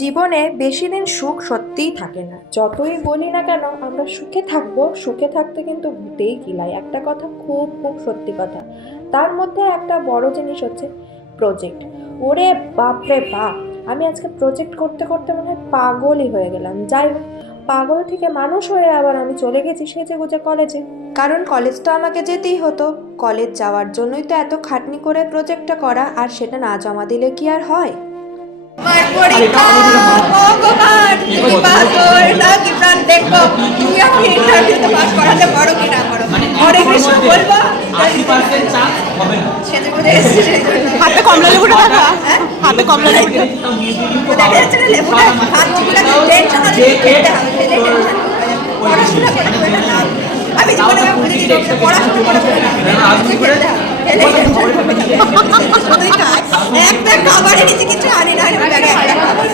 জীবনে বেশি দিন সুখ সত্যিই থাকে না। যতই বলি না কেন আমরা সুখে থাকবো, সুখে থাকতে কিন্তু ভূতেই কিলাই। একটা কথা খুব খুব সত্যি কথা। তার মধ্যে একটা বড় জিনিস হচ্ছে প্রজেক্ট। ওরে বাপরে বাপ, আমি আজকে প্রজেক্ট করতে করতে মনে হয় পাগলই হয়ে গেলাম। যাই হোক, পাগল থেকে মানুষ হয়ে আবার আমি চলে গেছি সেজে গুজে কলেজে। কারণ কলেজ তো আমাকে যেতেই হতো। কলেজ যাওয়ার জন্যই তো এত খাটনি করে প্রজেক্টটা করা, আর সেটা না জমা দিলে কি আর হয়? আমার পরীক্ষা ভগবান তুমি পাস করো না কি প্রাণ দেখবো তুমি আমাকে ইন্টারভিউতে পাস করাতে পারো কি না পারো হরে কৃষ্ণ বলবো 80% চান্স হবে না। সেজে বুঝে এসেছি সেই জন্য হাতে কমলা লেবুটা দেখা, হাতে কমলা লেবুটা দেখা যাচ্ছে না লেবুটা হাত চিকুলাকে টেনশন আছে খেতে হবে খেতে টেনশন পড়াশোনা করে হবে না লাভ আমি জীবনে বুঝেছি লোককে পড়াশোনা করে হবে না একটা খাবারের নিচে কিছু আনি না ব্যাগে একটা খাবার